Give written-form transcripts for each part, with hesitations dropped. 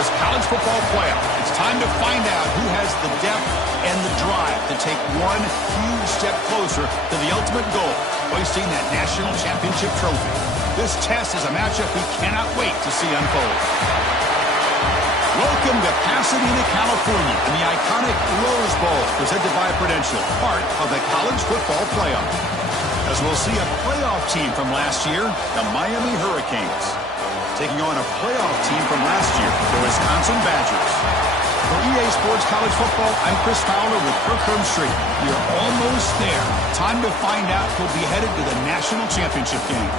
this college football playoff. It's time to find out who has the depth and the drive to take one huge step closer to the ultimate goal, hoisting that national championship trophy. This test is a matchup we cannot wait to see unfold. Welcome to Pasadena, California, and the iconic Rose Bowl, presented by Prudential, part of the college football playoff. As we'll see a playoff team from last year, the Miami Hurricanes, taking on a playoff team from last year, the Wisconsin Badgers. For EA Sports College Football, I'm Chris Fowler with Kirk Herbstreit. We are almost there. Time to find out who'll be headed to the national championship game.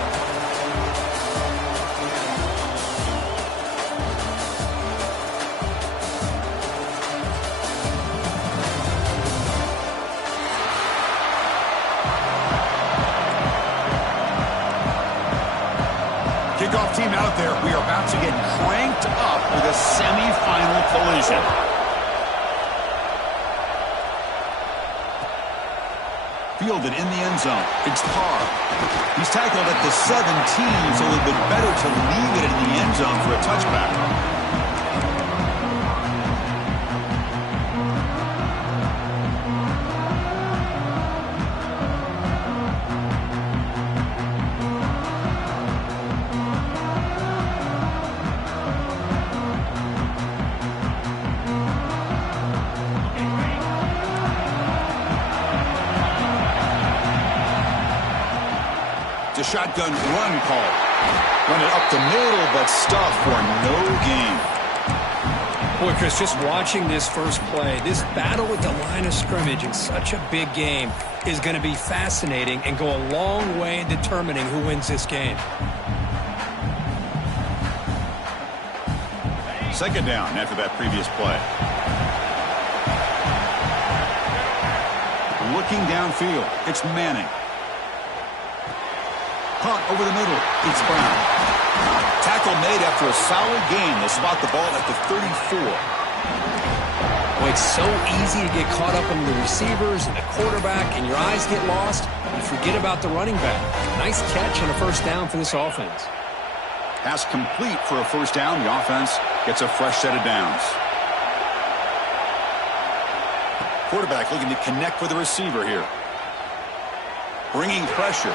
Kickoff team out there. We are about to get cranked up with a semifinal collision. Fielded in the end zone. It's Carr. He's tackled at the 17, so it would have been better to leave it in the end zone for a touchback. Shotgun run call. Run it up the middle, but stuff for no gain. Boy, Chris, just watching this first play, this battle with the line of scrimmage in such a big game is going to be fascinating and go a long way in determining who wins this game. Second down after that previous play. Looking downfield, it's Manning. Caught over the middle. It's Brown. Tackle made after a solid gain. They'll spot the ball at the 34. Boy, it's so easy to get caught up in the receivers and the quarterback, and your eyes get lost. You forget about the running back. Nice catch and a first down for this offense. Pass complete for a first down. The offense gets a fresh set of downs. Quarterback looking to connect with the receiver here. Bringing pressure.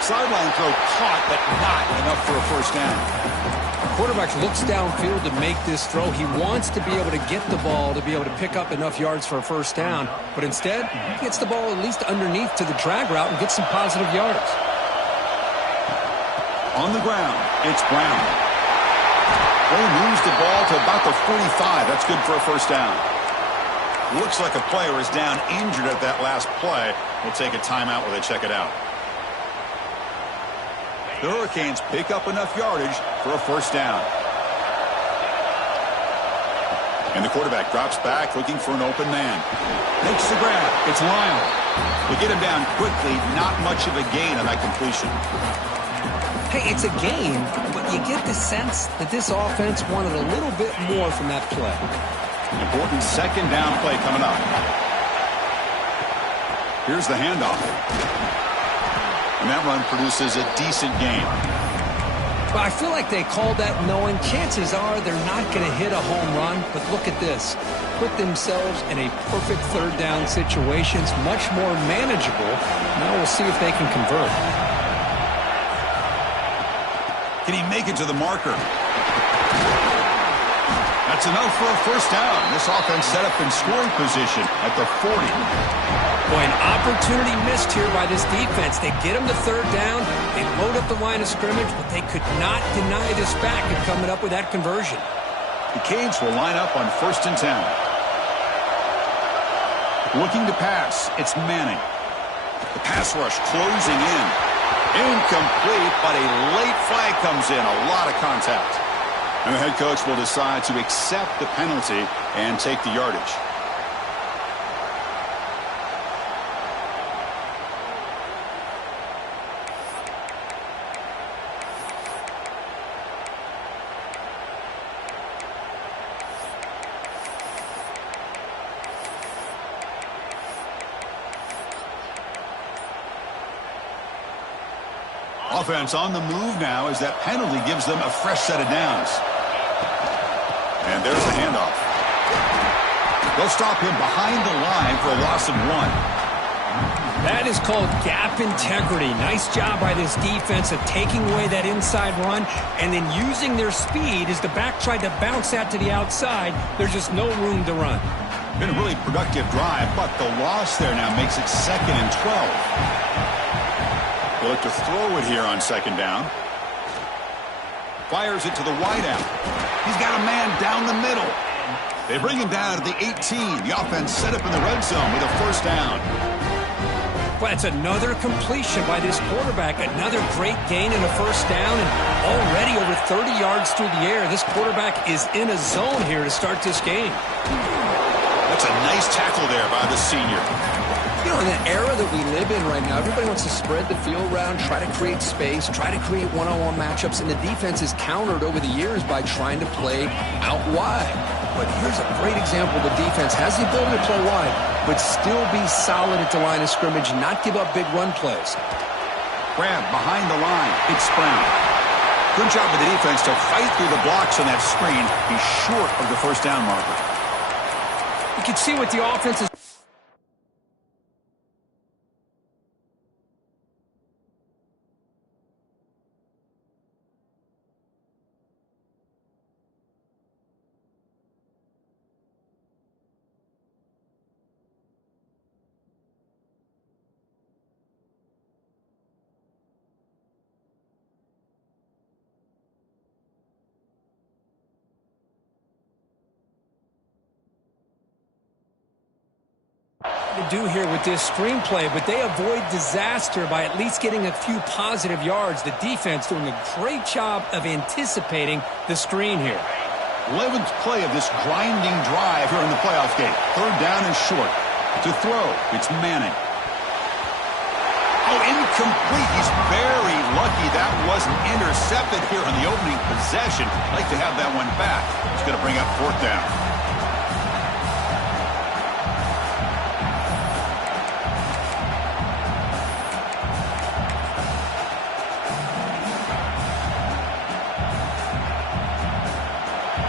Sideline throw caught, but not enough for a first down. The quarterback looks downfield to make this throw. He wants to be able to get the ball to be able to pick up enough yards for a first down, but instead, he gets the ball at least underneath to the drag route and gets some positive yards. On the ground, it's Brown. They moves the ball to about the 45. That's good for a first down. Looks like a player is down injured at that last play. We'll take a timeout while they check it out. The Hurricanes pick up enough yardage for a first down. And the quarterback drops back looking for an open man. Makes the grab. It's Lyle. They get him down quickly. Not much of a gain on that completion. Hey, it's a gain, but you get the sense that this offense wanted a little bit more from that play. Important second down play coming up. Here's the handoff. And that run produces a decent gain. But I feel like they called that knowing chances are they're not going to hit a home run. But look at this. Put themselves in a perfect third down situation. It's much more manageable. Now we'll see if they can convert. Can he make it to the marker? That's enough for a first down. This offense set up in scoring position at the 40. Boy, an opportunity missed here by this defense. They get them to third down. They load up the line of scrimmage, but they could not deny this back and coming up with that conversion. The Canes will line up on 1st and 10. Looking to pass. It's Manning. The pass rush closing in. Incomplete, but a late flag comes in. A lot of contact. And the head coach will decide to accept the penalty and take the yardage. Offense on the move now as that penalty gives them a fresh set of downs. And there's the handoff. They'll stop him behind the line for a loss of 1. That is called gap integrity. Nice job by this defense of taking away that inside run and then using their speed as the back tried to bounce that to the outside. There's just no room to run. Been a really productive drive, but the loss there now makes it 2nd and 12. They'll look to throw it here on 2nd down. Fires it to the wideout. He's got a man down the middle. They bring him down to the 18. The offense set up in the red zone with a 1st down. Well, that's another completion by this quarterback. Another great gain in a 1st down, and already over 30 yards through the air. This quarterback is in a zone here to start this game. That's a nice tackle there by the senior. You know, in the era that we live in right now, everybody wants to spread the field around, try to create space, try to create one-on-one matchups, and the defense is countered over the years by trying to play out wide. But here's a great example. The defense has the ability to play wide, but still be solid at the line of scrimmage, not give up big run plays. Grab behind the line. It's Brown. Good job of the defense to fight through the blocks on that screen. He's short of the 1st down marker. You can see what the offense is. To do here with this screenplay, but they avoid disaster by at least getting a few positive yards. The defense doing a great job of anticipating the screen here. 11th play of this grinding drive here in the playoff game. 3rd down and short. To throw, it's Manning. Oh, incomplete. He's very lucky that wasn't intercepted here on the opening possession. Like to have that one back. He's going to bring up 4th down.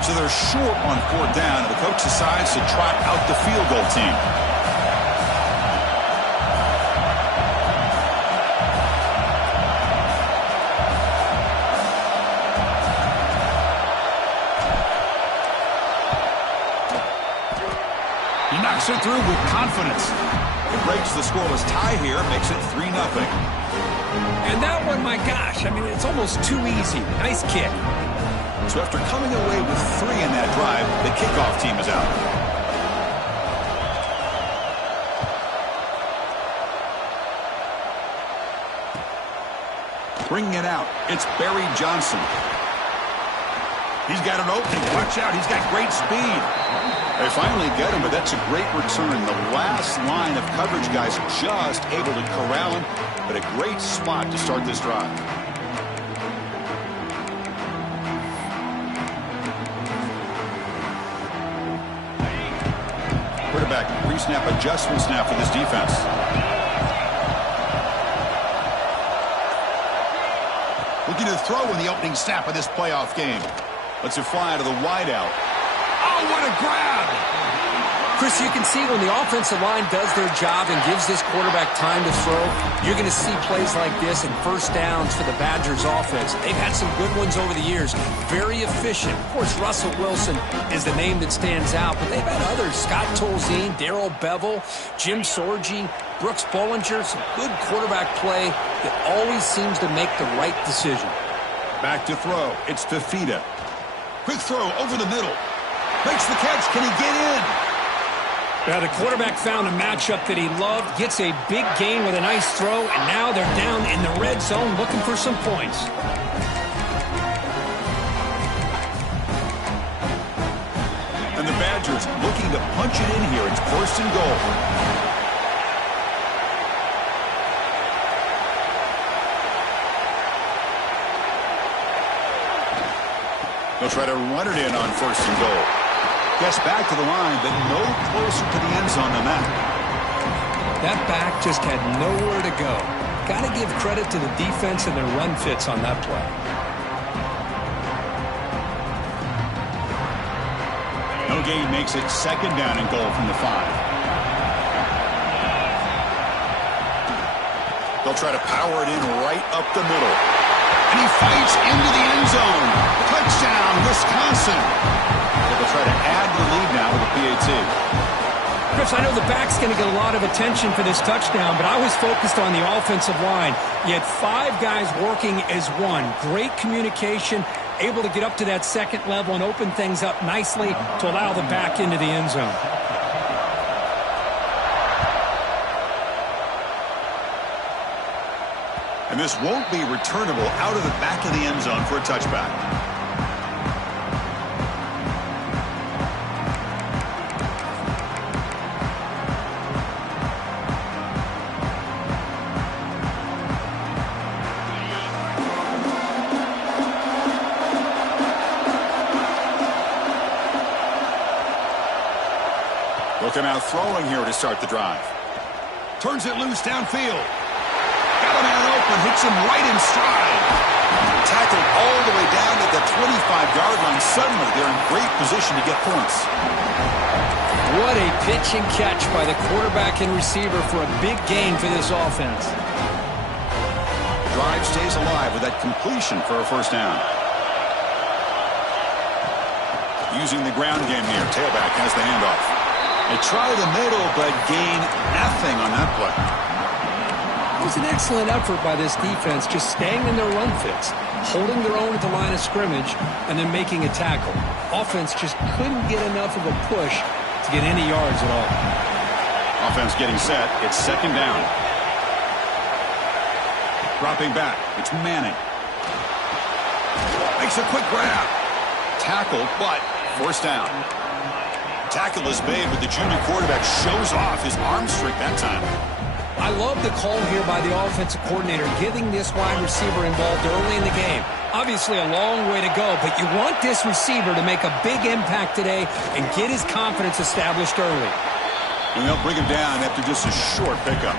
So they're short on 4th down, and the coach decides to trot out the field goal team. He knocks it through with confidence. It breaks the scoreless tie here, makes it 3-0. And that one, my gosh, I mean, it's almost too easy. Nice kick. So after coming away with 3 in that drive, the kickoff team is out. Bringing it out, it's Barry Johnson. He's got an opening. Watch out, he's got great speed. They finally get him, but that's a great return. The last line of coverage guys just able to corral him, but a great spot to start this drive. Quarterback pre-snap adjustments now for this defense. Looking to throw in the opening snap of this playoff game. Lets it fly to the wideout. Oh, what a grab! Chris, you can see when the offensive line does their job and gives this quarterback time to throw, you're going to see plays like this and 1st downs for the Badgers offense. They've had some good ones over the years. Very efficient. Of course, Russell Wilson is the name that stands out, but they've had others. Scott Tolzien, Darrell Bevel, Jim Sorgi, Brooks Bollinger. Some good quarterback play that always seems to make the right decision. Back to throw. It's Fafita. Quick throw over the middle. Makes the catch. Can he get in? Now, the quarterback found a matchup that he loved, gets a big gain with a nice throw, and now they're down in the red zone looking for some points. And the Badgers looking to punch it in here. It's 1st and goal. They'll try to run it in on 1st and goal. Gets back to the line, but no closer to the end zone than that. That back just had nowhere to go. Got to give credit to the defense and their run fits on that play. gain makes it second down and goal from the 5. They'll try to power it in right up the middle. And he fights into the end zone. Touchdown, Wisconsin. They'll try to add to the lead now with a PAT. Chris, I know the back's going to get a lot of attention for this touchdown, but I was focused on the offensive line. You had 5 guys working as one. Great communication, able to get up to that second level and open things up nicely to allow the back into the end zone. And this won't be returnable out of the back of the end zone for a touchback. Looking out throwing here to start the drive. Turns it loose downfield. Got a man open, hits him right in stride. Tackled all the way down at the 25-yard line. Suddenly, they're in great position to get points. What a pitch and catch by the quarterback and receiver for a big gain for this offense. Drive stays alive with that completion for a first down. Using the ground game here. Tailback has the handoff. They try the middle, but gain nothing on that play. It was an excellent effort by this defense, just staying in their run fits, holding their own at the line of scrimmage, and then making a tackle. Offense just couldn't get enough of a push to get any yards at all. Offense getting set. It's second down. Dropping back. It's Manning. Makes a quick grab. Tackled, but first down. Tackle is made, but the junior quarterback shows off his arm strength that time. I love the call here by the offensive coordinator, getting this wide receiver involved early in the game. Obviously a long way to go, but you want this receiver to make a big impact today and get his confidence established early. And they'll bring him down after just a short pickup.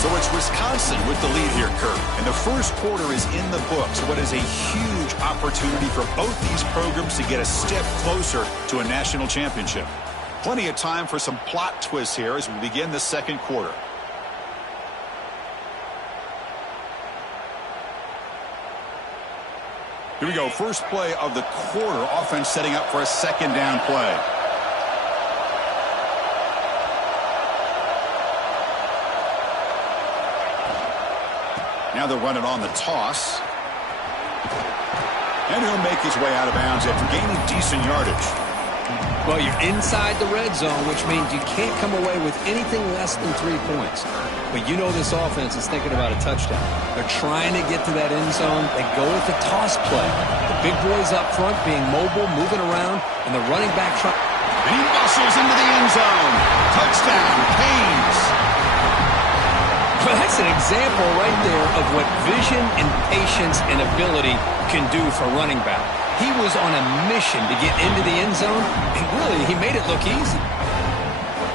So it's Wisconsin with the lead here, Kirk. And the first quarter is in the books. What is a huge opportunity for both these programs to get a step closer to a national championship. Plenty of time for some plot twists here as we begin the second quarter. Here we go. First play of the quarter. Offense setting up for a second down play. Now they'll run it on the toss. And he'll make his way out of bounds after gaining decent yardage. Well, you're inside the red zone, which means you can't come away with anything less than 3 points. But you know this offense is thinking about a touchdown. They're trying to get to that end zone. They go with the toss play. The big boys up front being mobile, moving around, and the running back trying. And he muscles into the end zone. Touchdown, Canes. Well, that's an example right there of what vision and patience and ability can do for running back. He was on a mission to get into the end zone, and really, he made it look easy.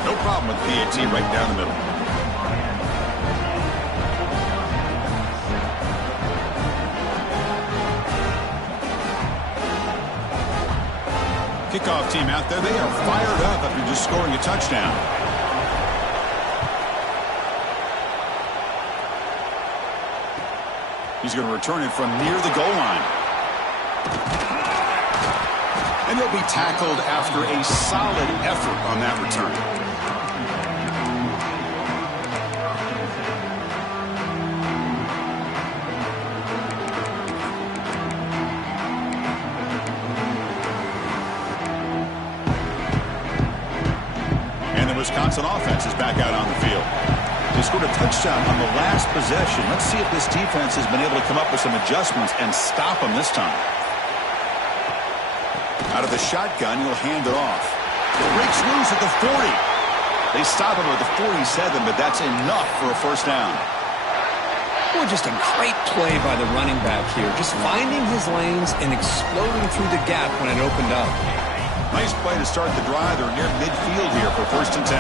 No problem with PAT right down the middle. Kickoff team out there, they are fired up after just scoring a touchdown. He's going to return it from near the goal line. And he'll be tackled after a solid effort on that return. And the Wisconsin offense is back out on the field. They scored a touchdown on the last possession. Let's see if this defense has been able to come up with some adjustments and stop them this time. Out of the shotgun, he'll hand it off. It breaks loose at the 40. They stop him at the 47, but that's enough for a first down. Well, just a great play by the running back here. Just finding his lanes and exploding through the gap when it opened up. Nice play to start the drive. They're near midfield here for 1st and 10.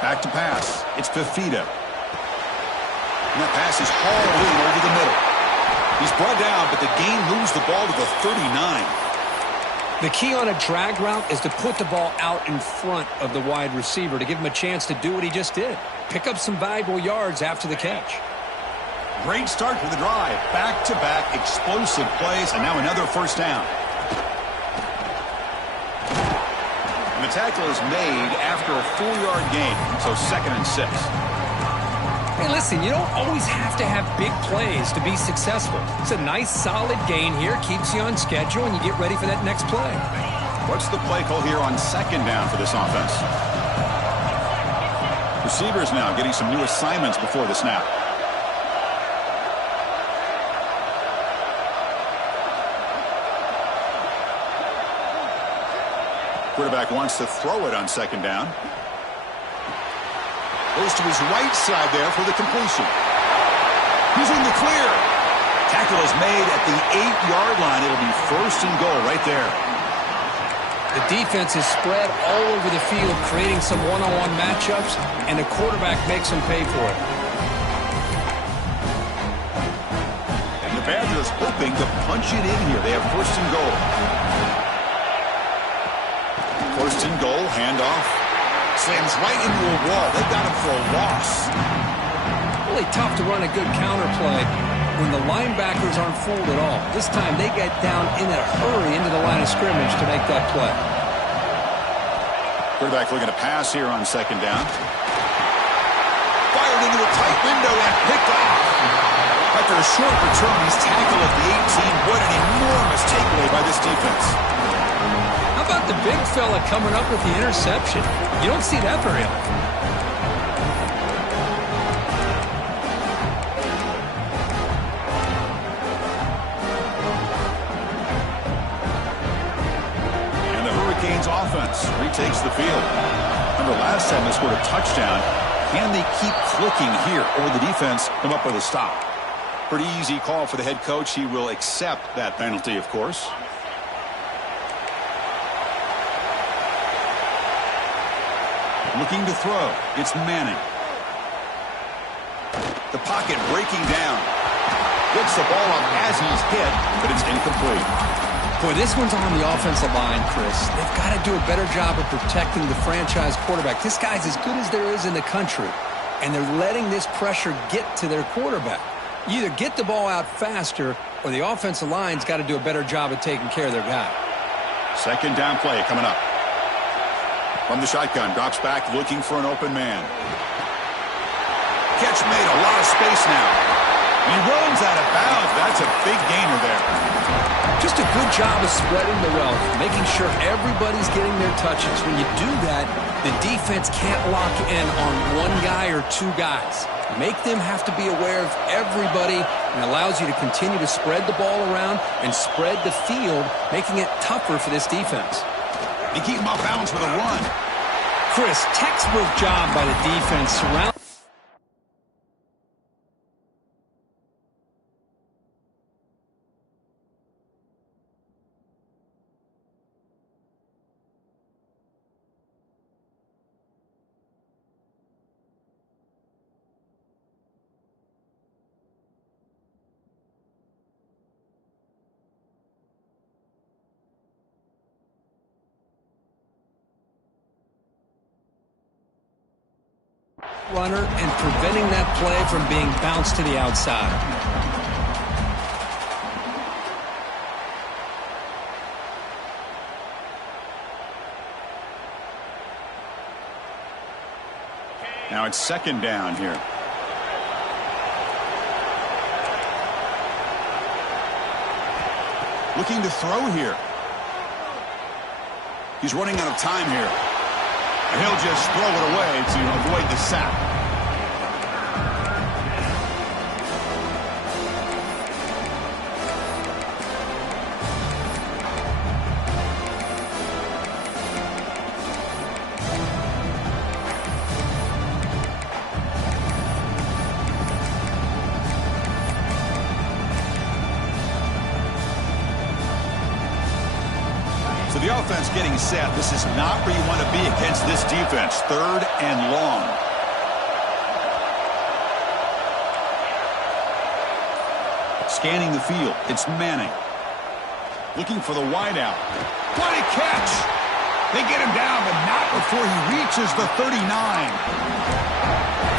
Back to pass. It's Fafita. And that pass is hauled in over the middle. He's brought down, but the gain moves the ball to the 39. The key on a drag route is to put the ball out in front of the wide receiver to give him a chance to do what he just did. Pick up some valuable yards after the catch. Great start for the drive. Back-to-back explosive plays, and now another 1st down. And the tackle is made after a 4-yard gain, so 2nd and 6. Hey, listen, you don't always have to have big plays to be successful. It's a nice, solid gain here. Keeps you on schedule, and you get ready for that next play. What's the play call here on 2nd down for this offense? Receivers now getting some new assignments before the snap. Quarterback wants to throw it on 2nd down. Goes to his right side there for the completion. He's in the clear. Tackle is made at the 8-yard line. It'll be 1st and goal right there. The defense is spread all over the field, creating some one-on-one matchups, and the quarterback makes them pay for it. And the Badgers hoping to punch it in here. They have 1st and goal. 1st and goal, handoff. Slams right into a wall. They got him for a loss. Really tough to run a good counter play when the linebackers aren't fooled at all. This time they get down in a hurry into the line of scrimmage to make that play. Quarterback looking to pass here on 2nd down. Fired into a tight window and picked off. After a short return, he's tackled at the 18. What an enormous takeaway by this defense. How about the big fella coming up with the interception? You don't see that very often. And the Hurricanes offense retakes the field. Remember, last time they scored a touchdown. Can they keep clicking here, or will the defense come up with a stop? Pretty easy call for the head coach. He will accept that penalty, of course. Looking to throw. It's Manning. The pocket breaking down. Gets the ball up as he's hit, but it's incomplete. Boy, this one's on the offensive line, Chris. They've got to do a better job of protecting the franchise quarterback. This guy's as good as there is in the country, and they're letting this pressure get to their quarterback. You either get the ball out faster, or the offensive line's got to do a better job of taking care of their guy. 2nd down play coming up. From the shotgun, drops back looking for an open man. Catch made, a lot of space now. He runs out of bounds. That's a big gainer there. Just a good job of spreading the wealth, making sure everybody's getting their touches. When you do that, the defense can't lock in on one guy or 2 guys. Make them have to be aware of everybody, and allows you to continue to spread the ball around and spread the field, making it tougher for this defense. They keep him off balance with a run. Chris, textbook job by the defense surrounding. Runner and preventing that play from being bounced to the outside. Now it's 2nd down here. Looking to throw here. He's running out of time here. And he'll just throw it away to avoid the sack. offense getting set. This is not where you want to be against this defense. 3rd and long. Scanning the field, it's Manning. Looking for the wideout. What a catch! They get him down, but not before he reaches the 39.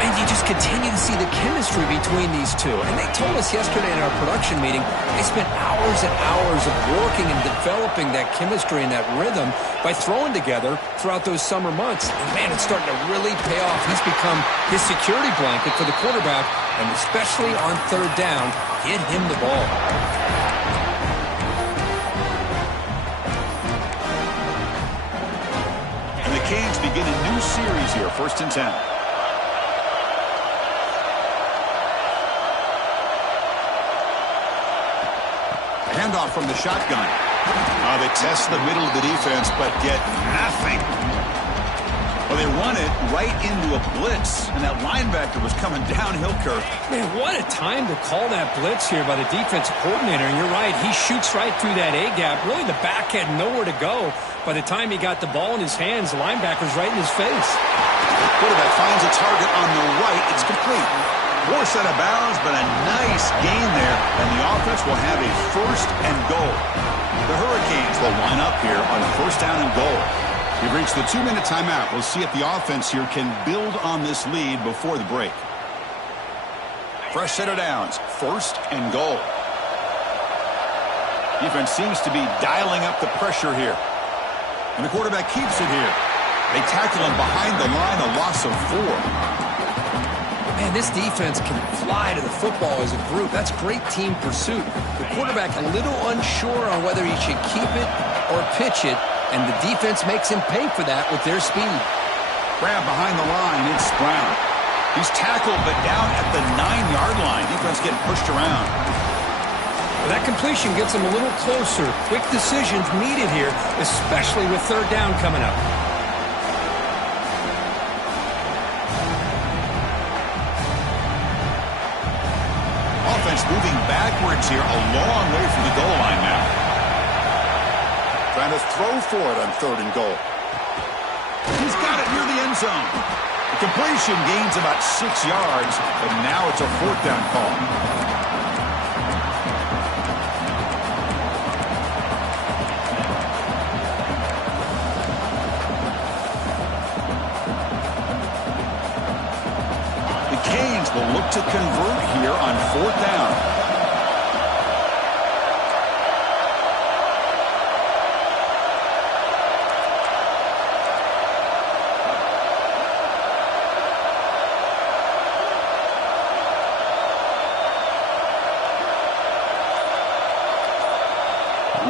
And you just continue to see the chemistry between these two. And they told us yesterday in our production meeting, they spent hours and hours of working and developing that chemistry and that rhythm by throwing together throughout those summer months. And man, it's starting to really pay off. He's become his security blanket for the quarterback, and especially on 3rd down, get him the ball. And the Canes begin a new series here, 1st and 10. Handoff from the shotgun. They test the middle of the defense, but get nothing. Well, they run it right into a blitz, and that linebacker was coming downhill, Kirk. Man, what a time to call that blitz here by the defensive coordinator. And you're right, he shoots right through that A-gap. Really, the back had nowhere to go. By the time he got the ball in his hands, the linebacker's right in his face. Quarterback finds a target on the right. It's complete. Force out of bounds, but a nice gain there, and the offense will have a 1st and goal. The Hurricanes will line up here on 1st down and goal. We've reached the 2-minute timeout. We'll see if the offense here can build on this lead before the break. Fresh set of downs, 1st and goal. Defense seems to be dialing up the pressure here. And the quarterback keeps it here. They tackle him behind the line, a loss of 4. Man, this defense can fly to the football as a group. That's great team pursuit. The quarterback a little unsure on whether he should keep it or pitch it, and the defense makes him pay for that with their speed. Grab behind the line, it's Brown. He's tackled, but down at the 9-yard line. Defense getting pushed around. Well, that completion gets him a little closer. Quick decisions needed here, especially with 3rd down coming up. Offense moving backwards here, a long way from the goal line now. Trying to throw for it on 3rd and goal. He's got it near the end zone. The completion gains about 6 yards, but now it's a 4th down call. The Canes will look to convert here on 4th down.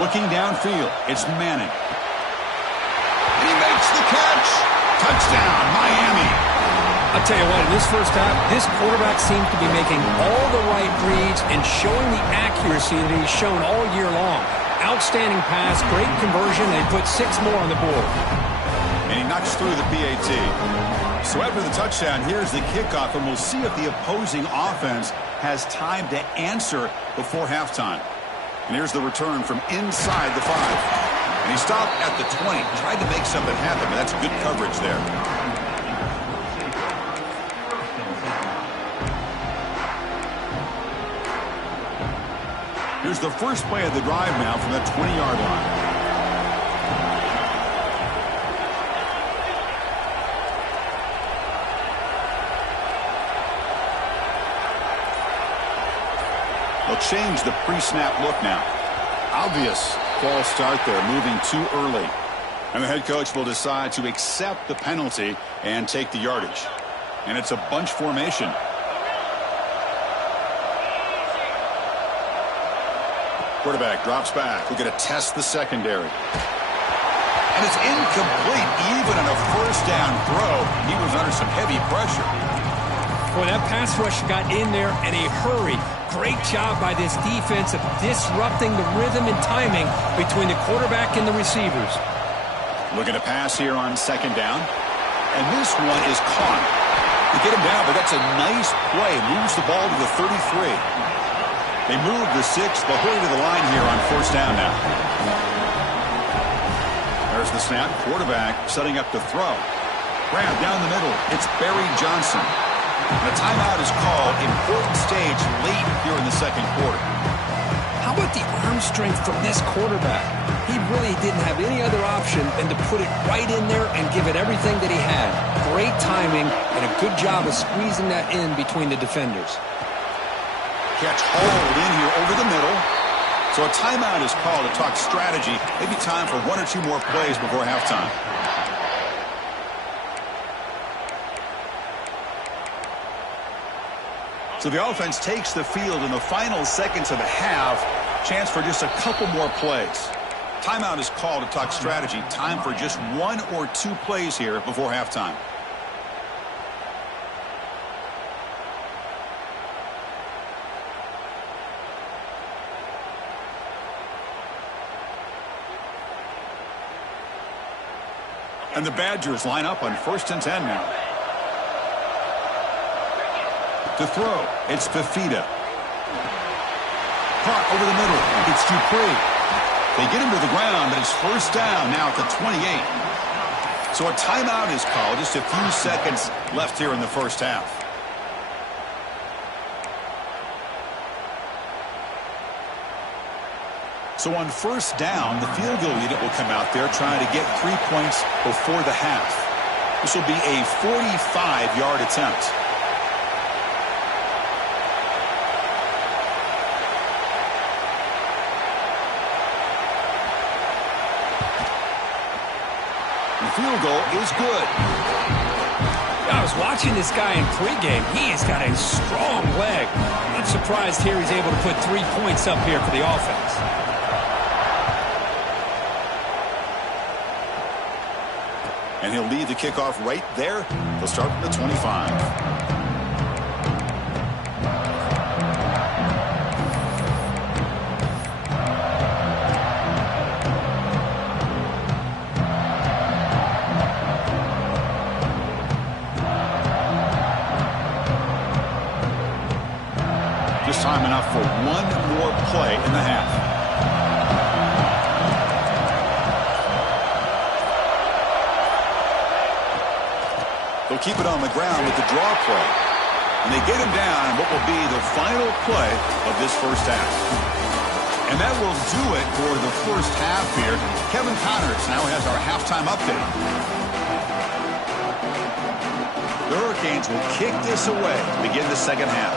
Looking downfield, it's Manning. And he makes the catch. Touchdown, Miami. I'll tell you what, in this first half, this quarterback seems to be making all the right reads and showing the accuracy that he's shown all year long. Outstanding pass, great conversion. They put 6 more on the board. And he knocks through the PAT. So after the touchdown, here's the kickoff, and we'll see if the opposing offense has time to answer before halftime. And here's the return from inside the 5. And he stopped at the 20. Tried to make something happen, but that's good coverage there. Here's the first play of the drive now from the 20-yard line. They'll change the pre-snap look now. Obvious false start there, moving too early. And the head coach will decide to accept the penalty and take the yardage. And it's a bunch formation. Quarterback drops back. We're going to test the secondary. And it's incomplete, even on a first down throw. He was under some heavy pressure. Boy, that pass rush got in there in a hurry. Great job by this defense of disrupting the rhythm and timing between the quarterback and the receivers. Looking to pass here on second down. And this one is caught. They get him down, but that's a nice play. Moves the ball to the 33. They move the 6. They'll hurry to the line here on first down now. There's the snap. Quarterback setting up to throw. Grab down the middle. It's Barry Johnson. And a timeout is called. Important stage late here in the second quarter. How about the arm strength from this quarterback? He really didn't have any other option than to put it right in there and give it everything that he had. Great timing and a good job of squeezing that in between the defenders. Catch hauled in here over the middle. So a timeout is called to talk strategy. Maybe time for one or two more plays before halftime. So the offense takes the field in the final seconds of the half. Chance for just a couple more plays. Timeout is called to talk strategy. Time for just one or two plays here before halftime. And the Badgers line up on 1st and 10 now. To throw, it's Fafita. Caught over the middle. It's Dupree. They get him to the ground, but it's 1st down now at the 28. So a timeout is called. Just a few seconds left here in the first half. So on 1st down, the field goal unit will come out there trying to get 3 points before the half. This will be a 45-yard attempt. Field goal is good. I was watching this guy in pregame. He has got a strong leg. I'm surprised here he's able to put 3 points up here for the offense. And he'll lead the kickoff right there. He'll start from the 25. Time enough for one more play in the half. They'll keep it on the ground with the draw play. And they get him down in what will be the final play of this first half. And that will do it for the first half here. Kevin Connors now has our halftime update. The Hurricanes will kick this away to begin the second half.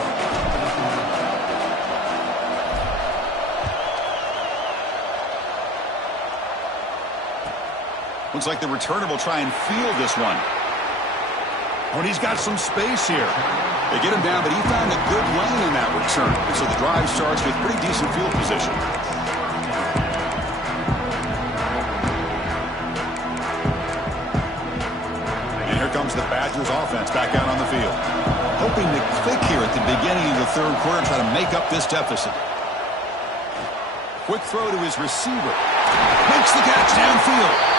Looks like the returner will try and field this one. Oh, and he's got some space here. They get him down, but he found a good lane in that return. And so the drive starts with pretty decent field position. And here comes the Badgers offense back out on the field. Hoping to click here at the beginning of the third quarter and try to make up this deficit. Quick throw to his receiver. Makes the catch downfield.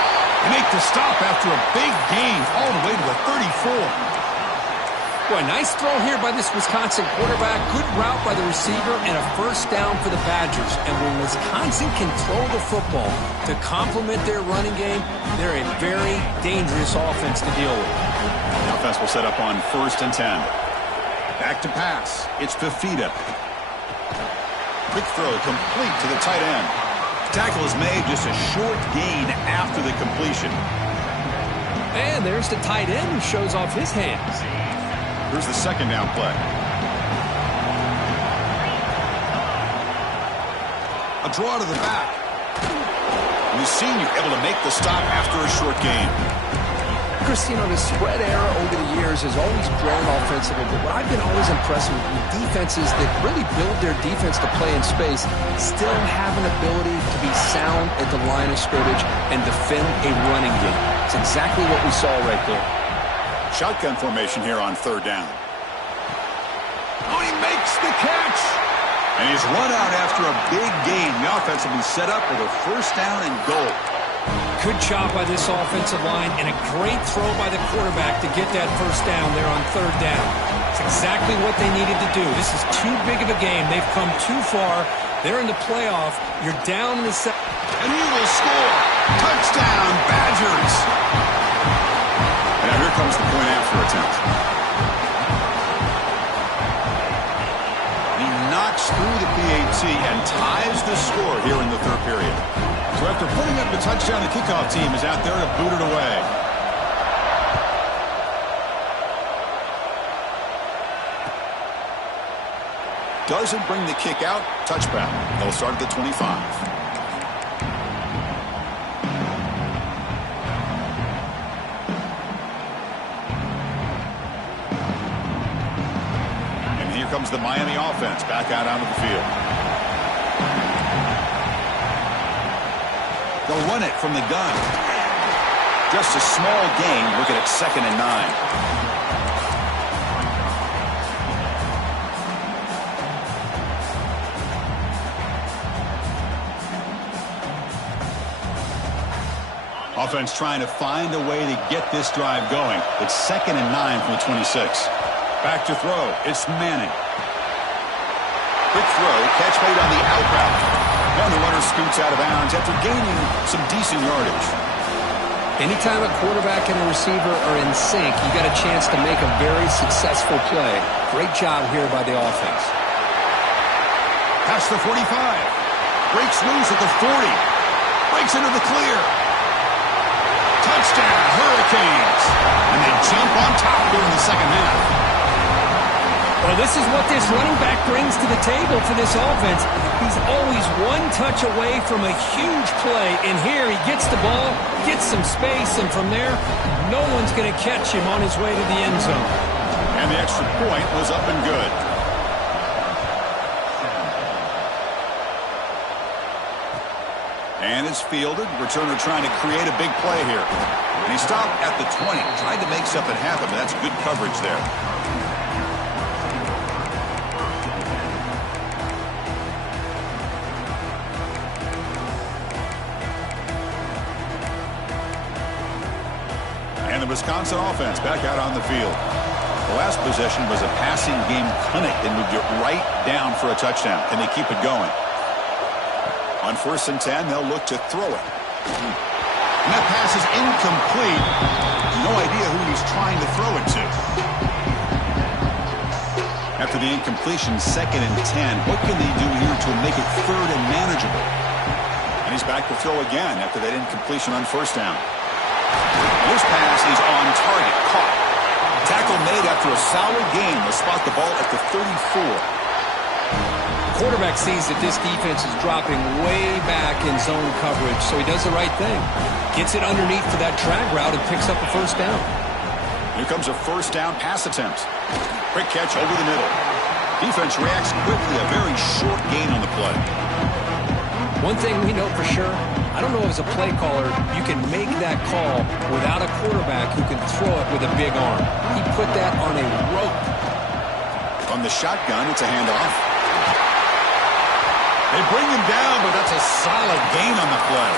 They make the stop after a big gain all the way to the 34. Boy, nice throw here by this Wisconsin quarterback. Good route by the receiver and a 1st down for the Badgers. And when Wisconsin can throw the football to complement their running game, they're a very dangerous offense to deal with. The offense will set up on 1st and 10. Back to pass. It's Fafita. Quick throw complete to the tight end. Tackle is made, just a short gain after the completion. And there's the tight end who shows off his hands. Here's the 2nd down play. A draw to the back. And the senior able to make the stop after a short gain. Christino, the spread era over the years has always grown offensively, but what I've been always impressed with defenses that really build their defense to play in space still have an ability to be sound at the line of scrimmage and defend a running game. It's exactly what we saw right there. Shotgun formation here on 3rd down. Oh, he makes the catch! And he's run out after a big gain. The offense will be set up with a 1st down and goal. Good job by this offensive line and a great throw by the quarterback to get that 1st down there on 3rd down. It's exactly what they needed to do. This is too big of a game. They've come too far. They're in the playoff. You're down in the second. And he will score. Touchdown, Badgers. And now here comes the point after attempt. He knocks through the PAT and ties the score here in the third period. So after putting up the touchdown, the kickoff team is out there to boot it away. Doesn't bring the kick out. Touchback. They'll start at the 25. Comes the Miami offense back out onto the field. They'll run it from the gun. Just a small gain. Looking at 2nd and 9. Offense trying to find a way to get this drive going. It's 2nd and 9 from the 26. Back to throw. It's Manning. Quick throw, catch made on the out route. And the runner scoots out of bounds after gaining some decent yardage. Anytime a quarterback and a receiver are in sync, you got a chance to make a very successful play. Great job here by the offense. Past the 45. Breaks loose at the 40. Breaks into the clear. Touchdown, Hurricanes. And they jump on top here in the second half. Well, this is what this running back brings to the table for this offense. He's always one touch away from a huge play. And here he gets the ball, gets some space, and from there, no one's going to catch him on his way to the end zone. And the extra point was up and good. And it's fielded. Returner trying to create a big play here. And he stopped at the 20. Tried to make something happen, but that's good coverage there. And the Wisconsin offense back out on the field. The last possession was a passing game clinic. They moved it right down for a touchdown. Can they keep it going? On 1st and 10, they'll look to throw it. And that pass is incomplete. No idea who he's trying to throw it to. After the incompletion, 2nd and 10. What can they do here to make it 3rd and manageable? And he's back to throw again after that incompletion on 1st down. This pass is on target. Caught. Tackle made after a solid gain. They'll spot the ball at the 34. Quarterback sees that this defense is dropping way back in zone coverage, so he does the right thing. Gets it underneath to that drag route and picks up a 1st down. Here comes a 1st down pass attempt. Quick catch over the middle. Defense reacts quickly. A very short gain on the play. One thing we know for sure, I don't know as a play caller, you can make that call without a quarterback who can throw it with a big arm. He put that on a rope. From the shotgun, it's a handoff. They bring him down, but that's a solid gain on the play.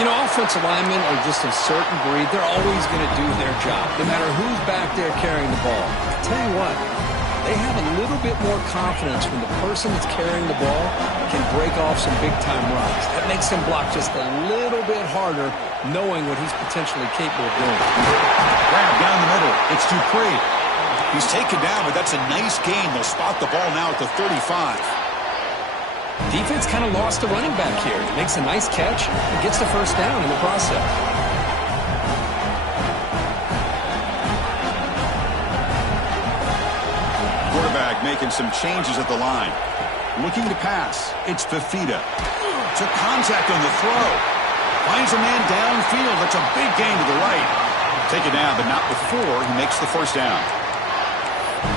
You know, offensive linemen are just a certain breed. They're always going to do their job, no matter who's back there carrying the ball. I'll tell you what, they have a little bit more confidence when the person that's carrying the ball can break off some big-time runs. That makes him block just a little bit harder, knowing what he's potentially capable of doing. Grab down the middle. It's Dupree. He's taken down, but that's a nice gain. They'll spot the ball now at the 35. Defense kind of lost a running back here. Makes a nice catch and gets the 1st down in the process. Quarterback making some changes at the line. Looking to pass. It's Fafita. Took contact on the throw. Finds a man downfield. That's a big gain to the right. Take it down, but not before he makes the 1st down.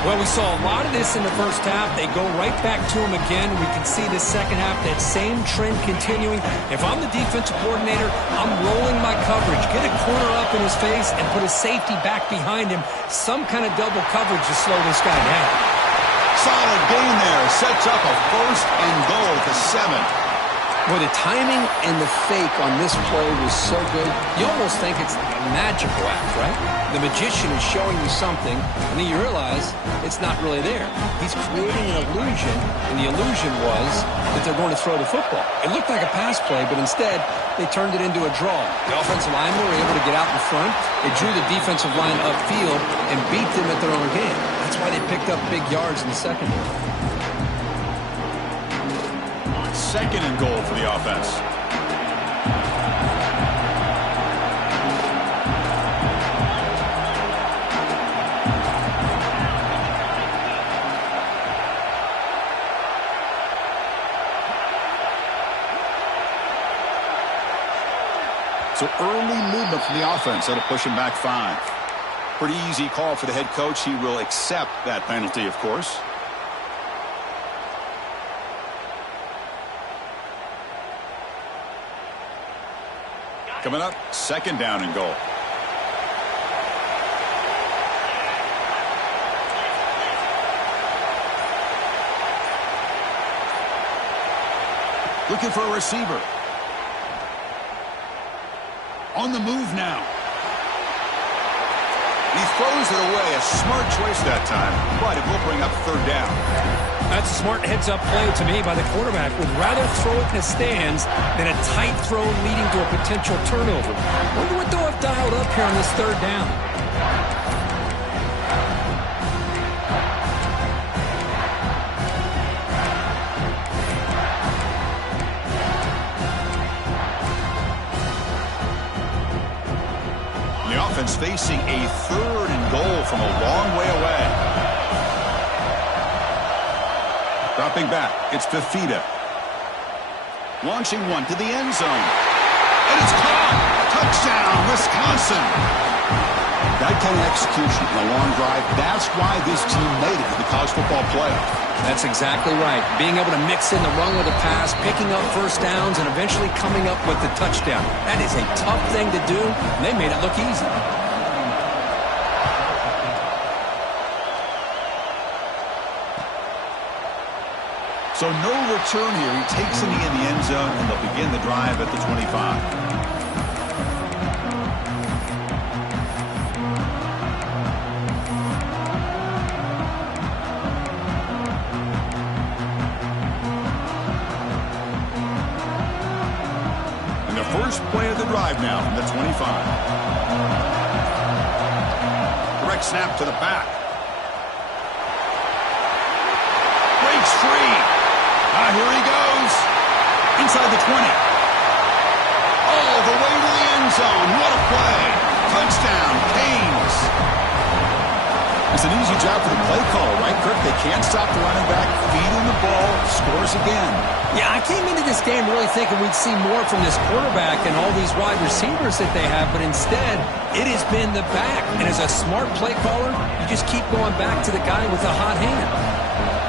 Well, we saw a lot of this in the 1st half. They go right back to him again. We can see the 2nd half, that same trend continuing. If I'm the defensive coordinator, I'm rolling my coverage. Get a corner up in his face and put a safety back behind him. Some kind of double coverage to slow this guy down. Solid gain there. Sets up a 1st and goal at the 7. Boy, the timing and the fake on this play was so good, you almost think it's a magical act, right? The magician is showing you something, and then you realize it's not really there. He's creating an illusion, and the illusion was that they're going to throw the football. It looked like a pass play, but instead, they turned it into a draw. The offensive linemen were able to get out in front. They drew the defensive line upfield and beat them at their own game. That's why they picked up big yards in the secondary. Second and goal for the offense. So early movement from the offense. That'll push him back 5. Pretty easy call for the head coach. He will accept that penalty, of course. Coming up, second down and goal. Looking for a receiver. On the move now. He throws it away. A smart choice that time, but it will bring up third down. That's a smart heads-up play to me by the quarterback. Would rather throw it in the stands than a tight throw leading to a potential turnover. Wonder what they'll have dialed up here on this third down. The offense facing a third and goal from a long way away. Dropping back, it's Fafita. Launching one to the end zone. And it's caught! Touchdown, Wisconsin! That kind of execution in a long drive, that's why this team made it to the college football playoff. That's exactly right. Being able to mix in the run with the pass, picking up first downs, and eventually coming up with the touchdown. That is a tough thing to do, and they made it look easy. So no return here. He takes it in the end zone, and they'll begin the drive at the 25. And the first play of the drive now from the 25. Direct snap to the back. Breaks free. Here he goes. Inside the 20. All the way to the end zone. What a play. Touchdown, Canes. It's an easy job for the play caller, right, Kirk? They can't stop the running back. Feed him the ball. Scores again. Yeah, I came into this game really thinking we'd see more from this quarterback and all these wide receivers that they have, but instead, it has been the back. And as a smart play caller, you just keep going back to the guy with the hot hand.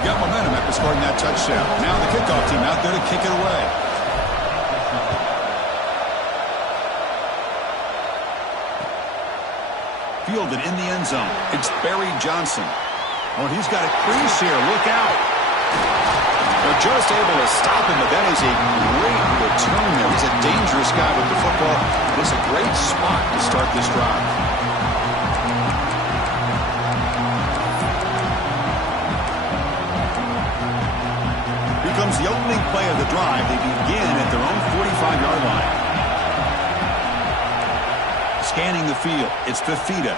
Got momentum after scoring that touchdown. Now the kickoff team out there to kick it away. Fielded in the end zone. It's Barry Johnson. Oh, he's got a crease here. Look out. They're just able to stop him, but that is a great return there. He's a dangerous guy with the football. It's a great spot to start this drive. Comes the opening play of the drive. They begin at their own 45-yard line. Scanning the field, it's Fafita.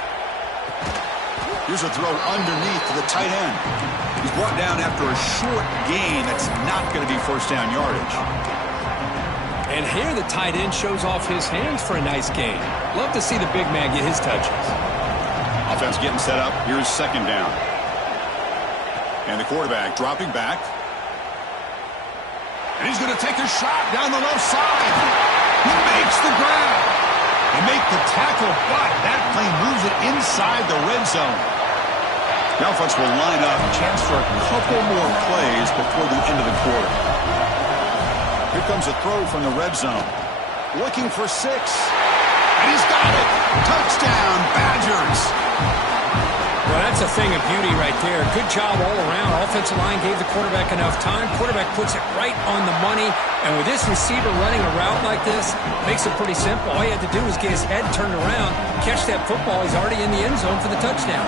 Here's a throw underneath to the tight end. He's brought down after a short gain. That's not going to be first down yardage. And here the tight end shows off his hands for a nice gain. Love to see the big man get his touches. Offense getting set up. Here's second down. And the quarterback dropping back. And he's going to take a shot down the left side. He makes the grab. They make the tackle, but that play moves it inside the red zone. The offense will line up. Chance for a couple more plays before the end of the quarter. Here comes a throw from the red zone. Looking for 6. And he's got it. Touchdown, Badgers. Well, that's a thing of beauty right there. Good job all around. Offensive line gave the quarterback enough time. Quarterback puts it right on the money. And with this receiver running a route like this, makes it pretty simple. All you had to do was get his head turned around, catch that football. He's already in the end zone for the touchdown.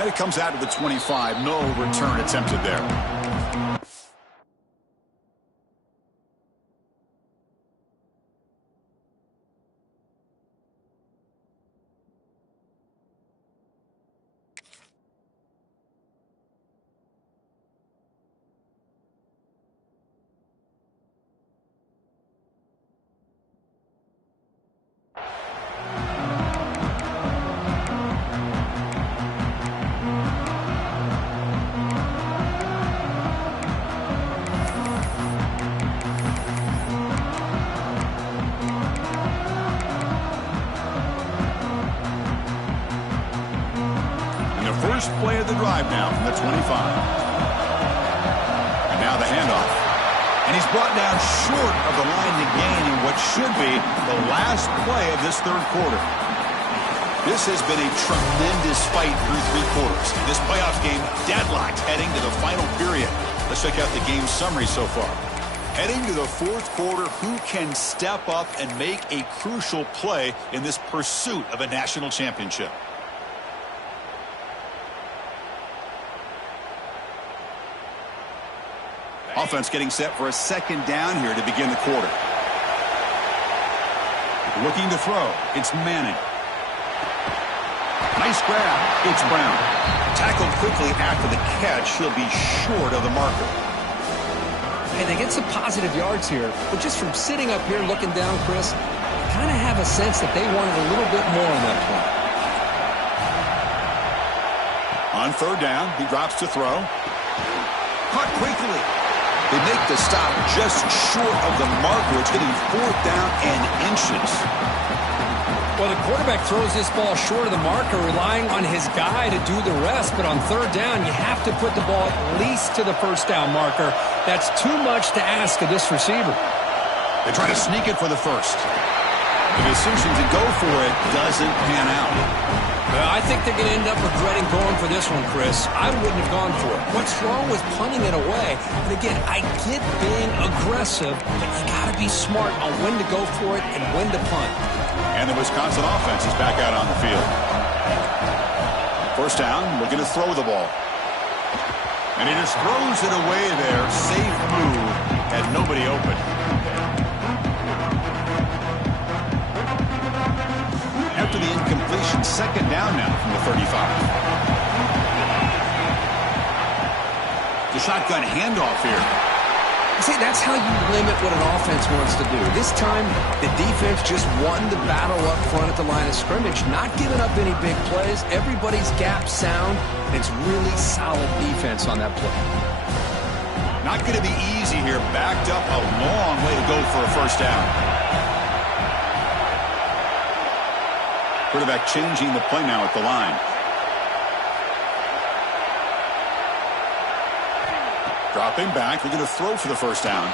And it comes out to the 25. No return attempted there. First play of the drive now from the 25. And now the handoff. And he's brought down short of the line to gain in what should be the last play of this third quarter. This has been a tremendous fight through three quarters. This playoff game deadlocked heading to the final period. Let's check out the game summary so far. Heading to the fourth quarter, who can step up and make a crucial play in this pursuit of a national championship? Offense getting set for a second down here to begin the quarter. Looking to throw. It's Manning. Nice grab. It's Brown. Tackled quickly after the catch. He'll be short of the marker. Hey, they get some positive yards here, but just from sitting up here looking down, Chris, I kind of have a sense that they wanted a little bit more on that play. On third down, he drops to throw. Caught quickly. They make the stop just short of the marker. It's getting fourth down and inches. Well, the quarterback throws this ball short of the marker, relying on his guy to do the rest. But on third down, you have to put the ball at least to the first down marker. That's too much to ask of this receiver. They try to sneak it for the first. The decision to go for it doesn't pan out. Well, I think they're going to end up regretting going for this one, Chris. I wouldn't have gone for it. What's wrong with punting it away? And again, I get being aggressive, but you got to be smart on when to go for it and when to punt. And the Wisconsin offense is back out on the field. First down, looking to throw the ball. And he just throws it away there. Safe move. Had nobody open. After the incompletion, second down now from the 35. The shotgun handoff here. See, that's how you limit what an offense wants to do. This time, the defense just won the battle up front at the line of scrimmage, not giving up any big plays. Everybody's gap sound, and it's really solid defense on that play. Not going to be easy here. Backed up a long way to go for a first down. Quarterback changing the play now at the line. Dropping back, looking to throw for the first down.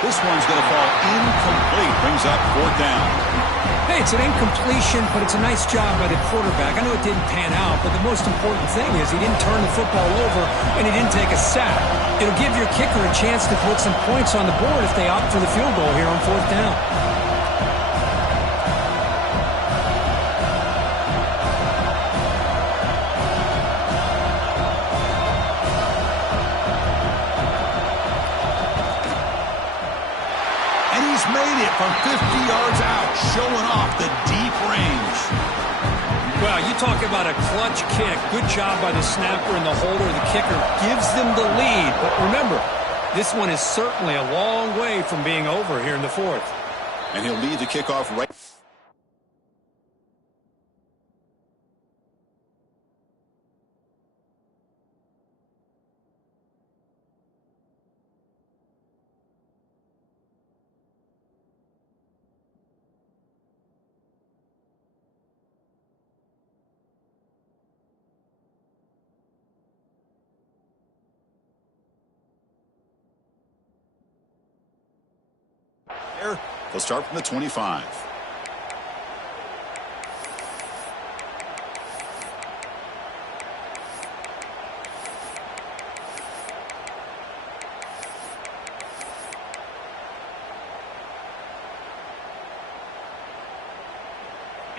This one's going to fall incomplete. Brings up fourth down. Hey, it's an incompletion, but it's a nice job by the quarterback. I know it didn't pan out, but the most important thing is he didn't turn the football over and he didn't take a sack. It'll give your kicker a chance to put some points on the board if they opt for the field goal here on fourth down. Made it from 50 yards out, showing off the deep range. Well, you talk about a clutch kick. Good job by the snapper and the holder. The kicker gives them the lead. But remember, this one is certainly a long way from being over here in the fourth. And he'll lead the kickoff right. They'll start from the 25.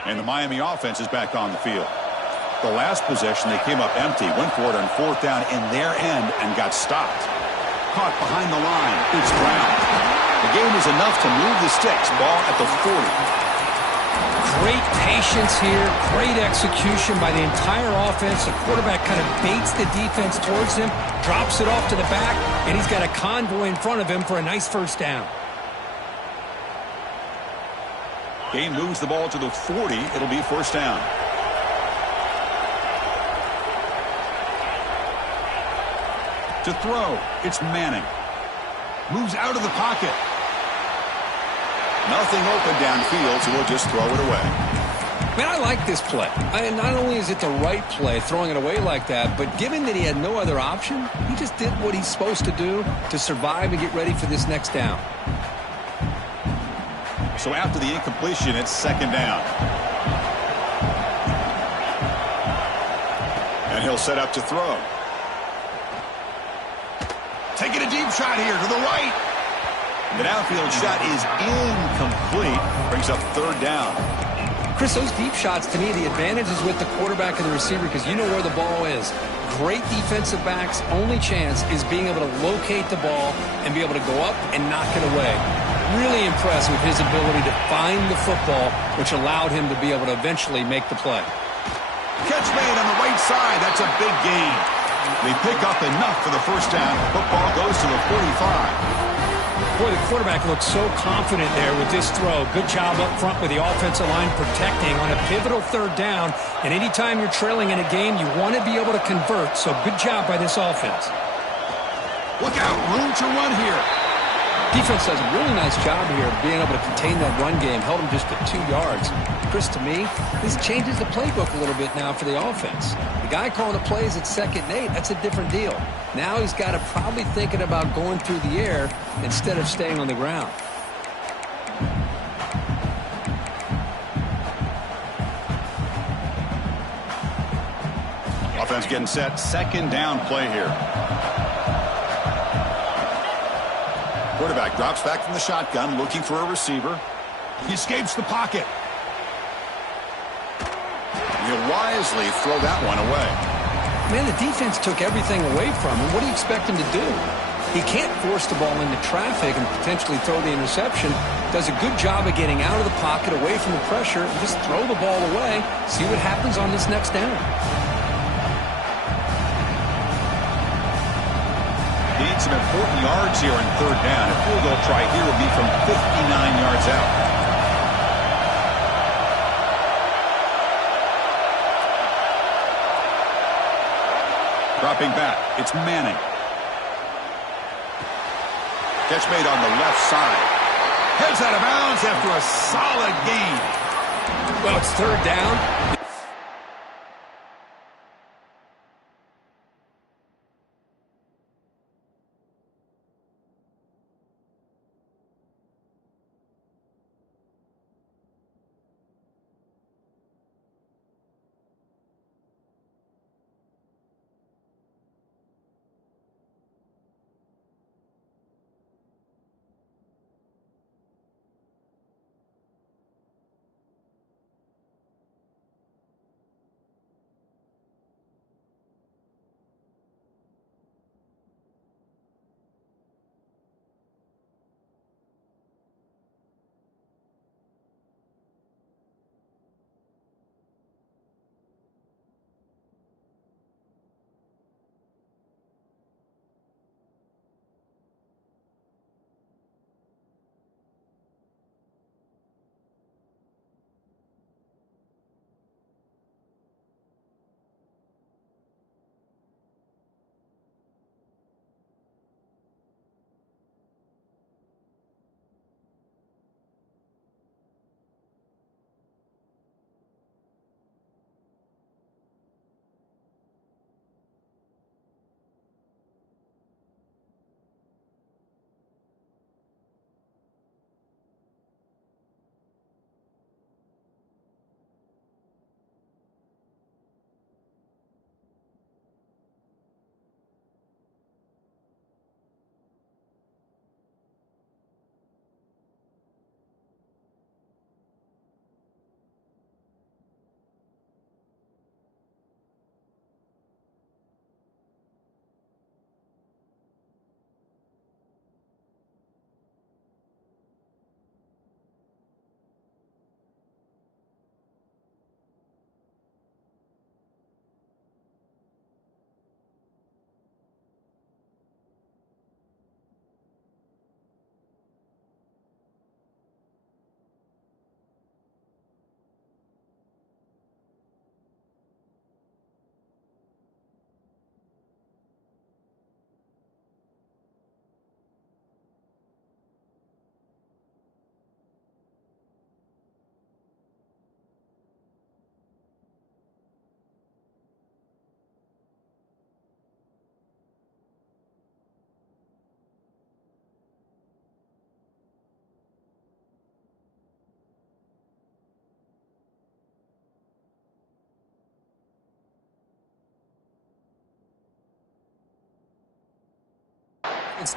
And the Miami offense is back on the field. The last possession, they came up empty, went for it on 4th down in their end and got stopped. Caught behind the line. It's Brown. The game is enough to move the sticks. Ball at the 40. Great patience here. Great execution by the entire offense. The quarterback kind of baits the defense towards him, drops it off to the back, and he's got a convoy in front of him for a nice 1st down. Game moves the ball to the 40. It'll be 1st down. To throw, it's Manning. Moves out of the pocket. Nothing open downfield, so we'll just throw it away. Man, I like this play. Not only is it the right play, throwing it away like that, but given that he had no other option, he just did what he's supposed to do to survive and get ready for this next down. So after the incompletion, it's 2nd down. And he'll set up to throw. Taking a deep shot here to the right. The downfield shot is incomplete. Brings up 3rd down. Chris, those deep shots, to me, the advantage is with the quarterback and the receiver because you know where the ball is. Great defensive backs, only chance is being able to locate the ball and be able to go up and knock it away. Really impressed with his ability to find the football, which allowed him to be able to eventually make the play. Catch made on the right side. That's a big gain. They pick up enough for the 1st down. Football goes to the 45. Boy, the quarterback looks so confident there with this throw. Good job up front with the offensive line protecting on a pivotal 3rd down. And anytime you're trailing in a game, you want to be able to convert. So good job by this offense. Look out, room to run here. Defense does a really nice job here of being able to contain that run game. Held him just at 2 yards. Chris, to me, this changes the playbook a little bit now for the offense. The guy calling the plays at 2nd and 8, that's a different deal. Now he's got to probably thinking about going through the air instead of staying on the ground. Offense getting set. 2nd down play here. Quarterback drops back from the shotgun, looking for a receiver. He escapes the pocket. He'll wisely throw that one away. Man, the defense took everything away from him. What do you expect him to do? He can't force the ball into traffic and potentially throw the interception. Does a good job of getting out of the pocket, away from the pressure, and just throw the ball away. See what happens on this next down. Need some important yards here in 3rd down. A field goal try here will be from 59 yards out. Dropping back, it's Manning. Catch made on the left side. Heads out of bounds after a solid gain. Well, it's 3rd down.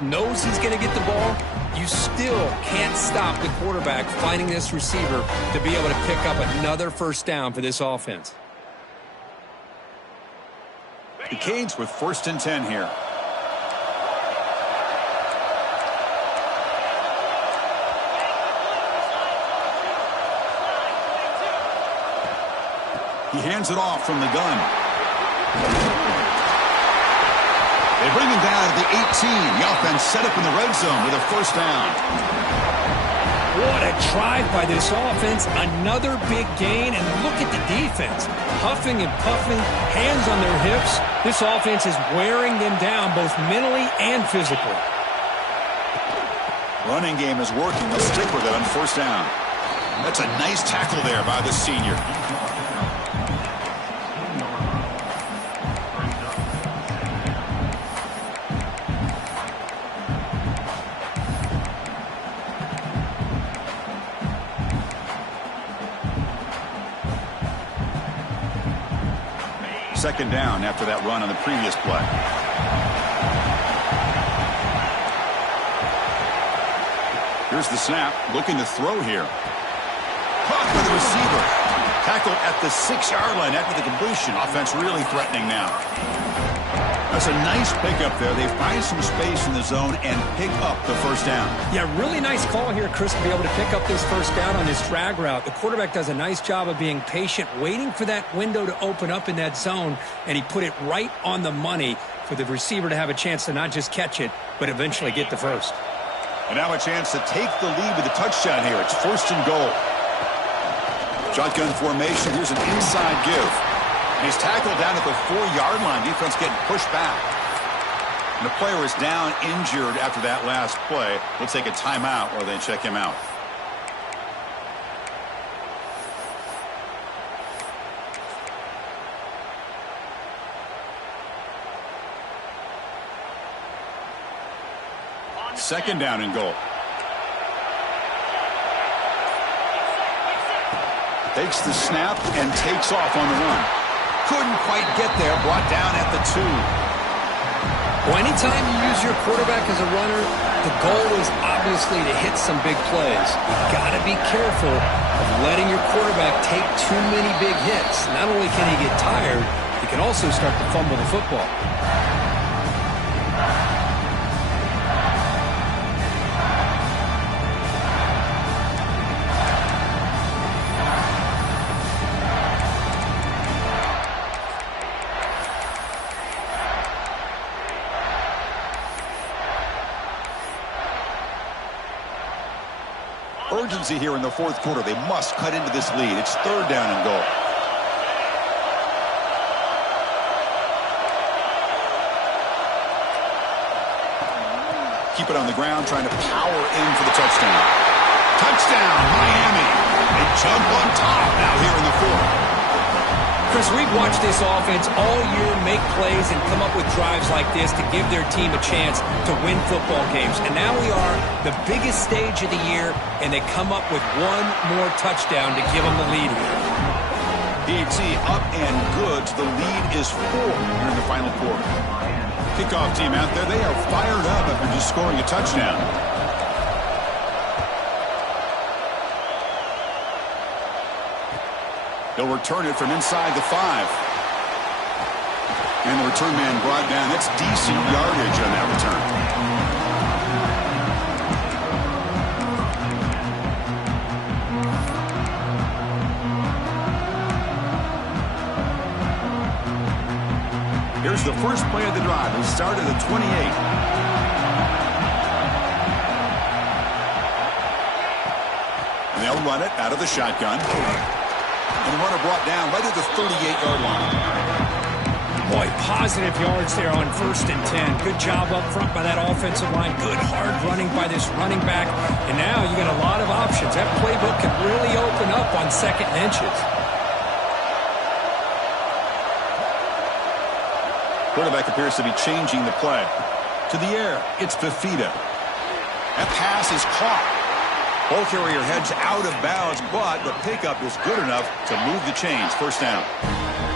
knows he's going to get the ball, you still can't stop the quarterback finding this receiver to be able to pick up another first down for this offense. The Canes with 1st and 10 here. He hands it off from the gun. They bring him down at the 18. The offense set up in the red zone with a first down. What a drive by this offense. Another big gain, and look at the defense. Huffing and puffing, hands on their hips. This offense is wearing them down both mentally and physically. Running game is working. They'll stick with it on first down. That's a nice tackle there by the senior. Second down after that run on the previous play. Here's the snap, looking to throw here. Caught by the receiver. Tackled at the 6-yard line after the completion. Offense really threatening now. That's a nice pickup there. They find some space in the zone and pick up the first down. Yeah, really nice call here, Chris, to be able to pick up this first down on this drag route. The quarterback does a nice job of being patient, waiting for that window to open up in that zone, and he put it right on the money for the receiver to have a chance to not just catch it, but eventually get the first. And now a chance to take the lead with a touchdown here. It's 1st and goal. Shotgun formation. Here's an inside give. And he's tackled down at the 4-yard line. Defense getting pushed back. And the player is down injured after that last play. We'll take a timeout or they check him out. Second down and goal. Takes the snap and takes off on the run. Couldn't quite get there. Brought down at the 2. Well, anytime you use your quarterback as a runner, the goal is obviously to hit some big plays. You've got to be careful of letting your quarterback take too many big hits. Not only can he get tired, he can also start to fumble the football. Urgency here in the 4th quarter. They must cut into this lead. It's 3rd down and goal. Keep it on the ground, trying to power in for the touchdown. Touchdown, Miami. They jump on top now here in the 4th. Chris, we've watched this offense all year make plays and come up with drives like this to give their team a chance to win football games. And now we are the biggest stage of the year, and they come up with one more touchdown to give them the lead here. DHC up and good. The lead is 4 here in the final quarter. Kickoff team out there, they are fired up after just scoring a touchdown. They'll return it from inside the 5. And the return man brought down. That's decent yardage on that return. Here's the first play of the drive. It started at 28. And they'll run it out of the shotgun. And the runner brought down right at the 38-yard line. Boy, positive yards there on 1st and 10. Good job up front by that offensive line. Good hard running by this running back. And now you got a lot of options. That playbook can really open up on 2nd and inches. Quarterback appears to be changing the play. To the air, it's Fafita. That pass is caught. Ball carrier heads out of bounds, but the pickup is good enough to move the chains. First down.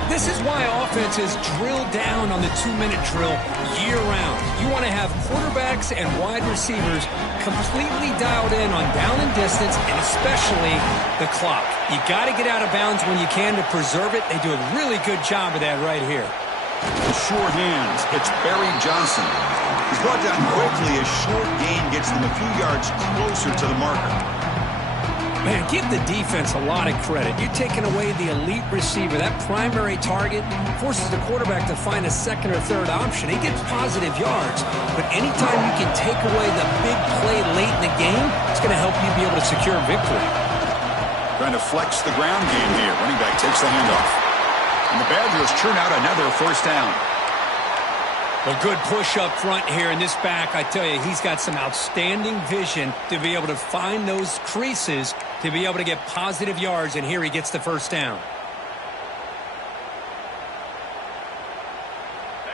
This is why offenses drill down on the 2-minute drill year-round. You want to have quarterbacks and wide receivers completely dialed in on down and distance, and especially the clock. You got to get out of bounds when you can to preserve it. They do a really good job of that right here. The short hands. It's Barry Johnson. He's brought down quickly. A short gain gets them a few yards closer to the marker. Man, give the defense a lot of credit. You're taking away the elite receiver. That primary target forces the quarterback to find a second or third option. He gets positive yards, but anytime you can take away the big play late in the game, it's going to help you be able to secure victory. Trying to flex the ground game here. Running back takes the handoff. And the Badgers churn out another first down. A good push up front here in this back. I tell you, he's got some outstanding vision to be able to find those creases, to be able to get positive yards, and here he gets the first down.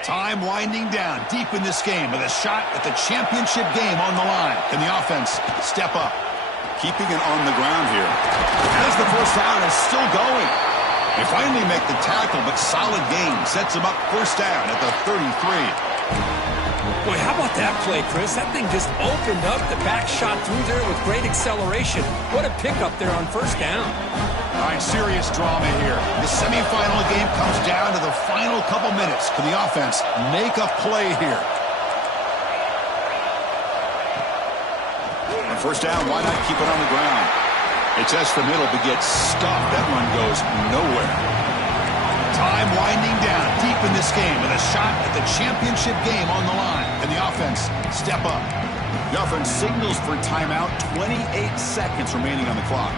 Time winding down deep in this game with a shot at the championship game on the line. Can the offense step up? Keeping it on the ground here. As the first down is still going. They finally make the tackle, but solid gain sets them up first down at the 33. Boy, how about that play, Chris? That thing just opened up. The back shot through there with great acceleration. What a pickup there on first down. All right, serious drama here. The semifinal game comes down to the final couple minutes. Can the offense make a play here? On first down, why not keep it on the ground? They test the middle, but gets stuffed. That one goes nowhere. Time winding down deep in this game with a shot at the championship game on the line. Can the offense step up? The offense signals for timeout. 28 seconds remaining on the clock.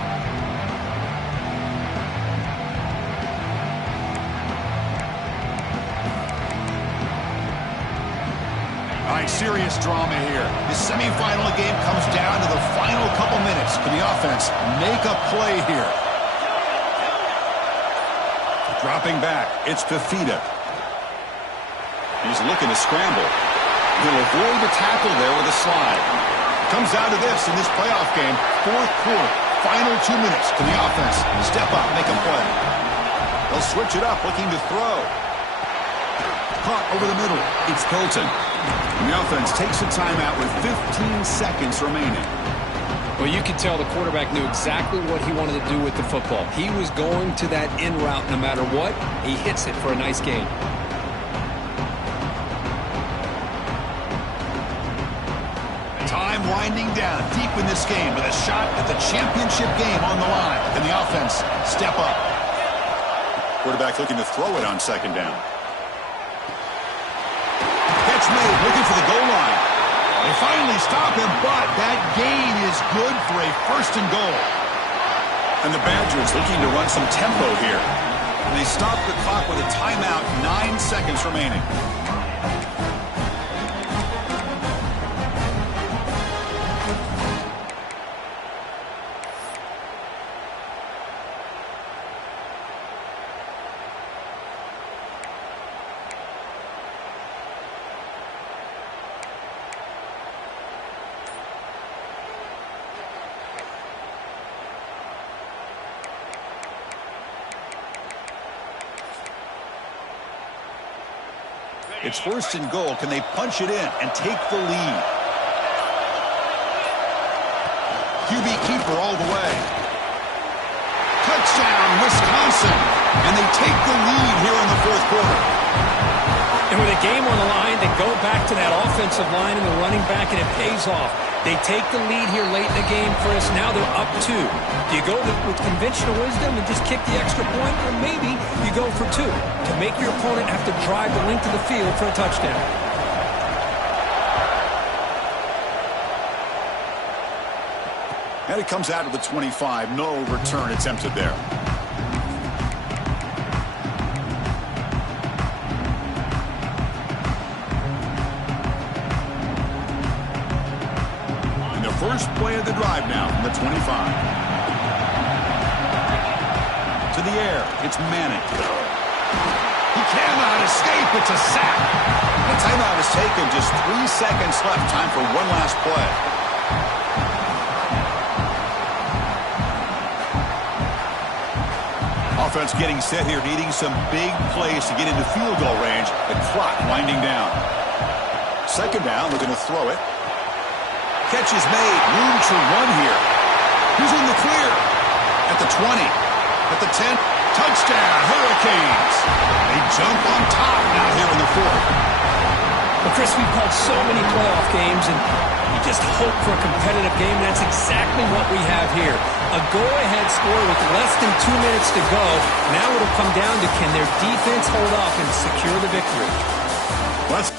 All right, serious drama here. The semifinal game comes down to the final couple minutes. Can the offense make a play here? Dropping back, it's Fafita. He's looking to scramble. He'll avoid the tackle there with a slide. Comes down to this in this playoff game. Fourth quarter, final 2 minutes. Can the offense step up, make a play? They'll switch it up, looking to throw. Caught over the middle. It's Hilton. And the offense takes a timeout with 15 seconds remaining. Well, you could tell the quarterback knew exactly what he wanted to do with the football. He was going to that in route no matter what. He hits it for a nice gain. Time winding down deep in this game with a shot at the championship game on the line. Can the offense step up? Quarterback looking to throw it on second down. Catch made, looking for the goal line. They finally stop him, but that gain is good for a first and goal. And the Badgers looking to run some tempo here. And they stop the clock with a timeout, 9 seconds remaining. It's first and goal. Can they punch it in and take the lead? QB keeper all the way. Touchdown, Wisconsin. And they take the lead here in the fourth quarter. And with a game on the line, they go back to that offensive line and the running back, and it pays off. They take the lead here late in the game, Chris. Now they're up 2. Do you go with conventional wisdom and just kick the extra point? Or maybe you go for 2 to make your opponent have to drive the length of the field for a touchdown. And it comes out of the 25. No return attempted there. First play of the drive now from the 25. To the air, it's Manning. He cannot escape, it's a sack. The timeout is taken, just 3 seconds left. Time for one last play. defense getting set here, needing some big plays to get into field goal range. The clock winding down. Second down, they're going to throw it. Catch is made. Room to run here. Who's in the clear? At the 20. At the 10. Touchdown, Hurricanes. They jump on top now here in the fourth. Well, Chris, we've called so many playoff games, and you just hope for a competitive game. That's exactly what we have here. A go-ahead score with less than 2 minutes to go. Now it'll come down to, can their defense hold up and secure the victory? Let's